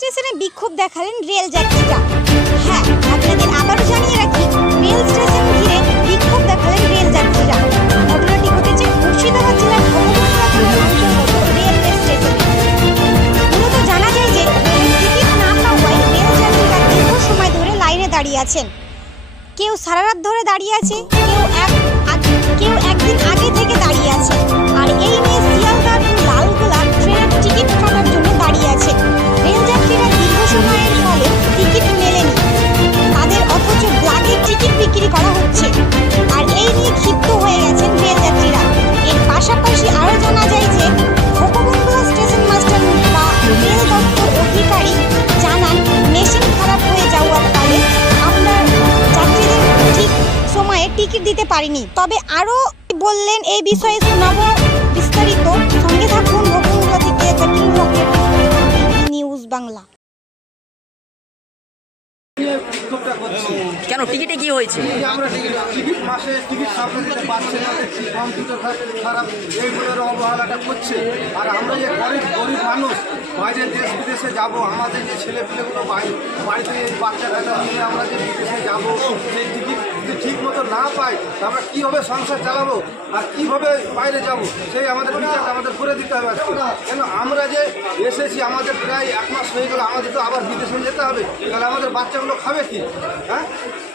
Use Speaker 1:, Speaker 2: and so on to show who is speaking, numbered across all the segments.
Speaker 1: স্টেশনে বিক্ষোভ দেখালেন রেল যাত্রীরা। হ্যাঁ আপনাদের আবারও জানিয়ে রাখি, রেল স্টেশন ঘিরে বিক্ষোভ দেখালেন রেল যাত্রীরা। ঘটনাটি ঘটেছে মুর্শিদাবাদ জেলার জানা যায় যে রেল যাত্রীরা দীর্ঘ সময় ধরে লাইনে দাঁড়িয়ে আছেন। কেউ সারা রাত ধরে দাঁড়িয়ে আছে, কেউ এক কেউ একদিন আগে থেকে দাঁড়িয়ে আছে। টিকিট দিতে পারিনি। তবে আরও বললেন এই বিষয়ে শোনাবো বিস্তারিত। সঙ্গে থাকুন থেকে নিউজ বাংলা।
Speaker 2: কেন টিকিটে কি হয়েছে?
Speaker 3: আমরা টিকিট টিকিট মাসে টিকিট সামনে দিতে পারছে না কম্পিউটার খারাপ এইগুলোর অবহেলাটা করছে। আর আমরা যে গরিব গরিব মানুষ বাইরে দেশ বিদেশে যাব আমাদের যে ছেলেপিলেগুলো বাড়িতে বাচ্চা কাচ্চা নিয়ে আমরা যে বিদেশে যাব সেই ঠিক মতো না পাই আমরা কীভাবে সংসার চালাবো আর কীভাবে বাইরে যাব, সেই আমাদের বিচারটা আমাদের করে দিতে হবে কেন আমরা যে এসেছি, আমাদের প্রায় এক মাস হয়ে গেলো, আমাদের তো আবার বিদেশে যেতে হবে, তাহলে আমাদের বাচ্চাগুলো খাবে কি? হ্যাঁ?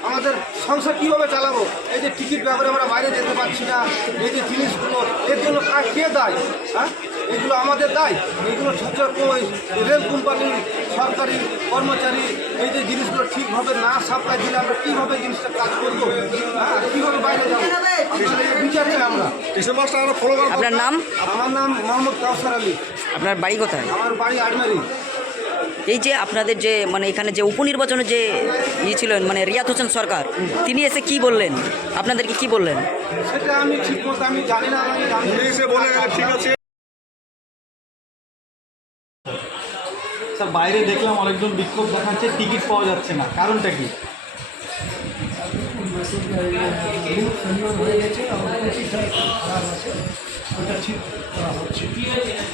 Speaker 3: আমাদের সংসার কীভাবে চালাবো? এই যে টিকিট ব্যাপারে আমরা বাইরে যেতে পারছি না এই যে জিনিসগুলো এর জন্য কার কে দায়? হ্যাঁ? এগুলো আমাদের দায়। এগুলো ছোট ওই রেল কোম্পানির সরকারি কর্মচারী এই যে জিনিসগুলো ঠিকভাবে না সাপ্লাই দিলে আমরা কীভাবে জিনিসটা কাজ করব? হ্যাঁ? কীভাবে বাইরে যাব? বিচার চাই আমরা।
Speaker 2: আপনার নাম?
Speaker 3: আমার নাম মোহাম্মদ কাউসার আলী।
Speaker 2: আপনার বাড়ি কোথায়?
Speaker 3: আমার বাড়ি আজমারি
Speaker 2: এই যে আপনাদের যে মানে এখানে যে উপনির্বাচনে যে ইয়ে ছিলেন মানে রিয়াদ হোসেন সরকার তিনি এসে কি বললেন? আপনাদেরকে কি বললেন?
Speaker 3: সেটা আমি ঠিক মতো আমি জানি না আমি জানি না।
Speaker 4: স্যার বাইরে দেখলাম অনেকজন বিক্ষোভ দেখাচ্ছে টিকিট পাওয়া যাচ্ছে না। কারণটা কি?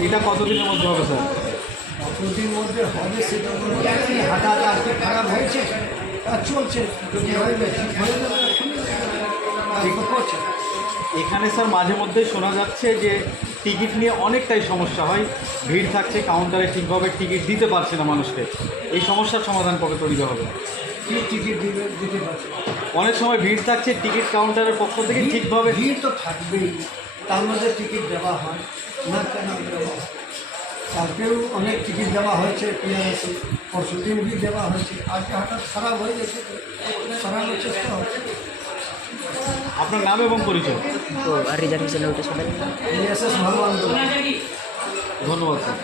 Speaker 4: এটা কতদিনের মধ্যে হবে স্যার?
Speaker 5: কতদিন মধ্যে হবে সেটা কোনো আজকে খারাপ হয়েছে? আর চলছে যদি হয়ে যাবে
Speaker 4: এখানে স্যার মাঝে মধ্যে শোনা যাচ্ছে যে টিকিট নিয়ে অনেকটাই সমস্যা হয়। ভিড় থাকছে কাউন্টারে ঠিকভাবে টিকিট দিতে পারছে না মানুষকে। এই সমস্যার সমাধান কবে তৈরি হবে।
Speaker 5: কি টিকিট দিতে পারছে
Speaker 4: অনেক সময় ভিড় থাকছে টিকিট কাউন্টারের পক্ষ থেকে ঠিকভাবে
Speaker 5: ভিড় তো থাকবেই। তার মধ্যে টিকিট দেওয়া হয় না কেন দেওয়া হয়? কালকেও অনেক টিকিট দেওয়া হয়েছে পিআরএসে পরশু দিন বি দেওয়া হয়েছে। আজকে হঠাৎ খারাপ হয়ে গেছে সারানোর চেষ্টা হচ্ছে।
Speaker 4: আপনার নাম এবং পরিচয়?
Speaker 2: তো আর রিজার্ভেশন ওটা সবাই।
Speaker 5: ভালো আন্দোলন
Speaker 4: ধন্যবাদ স্যার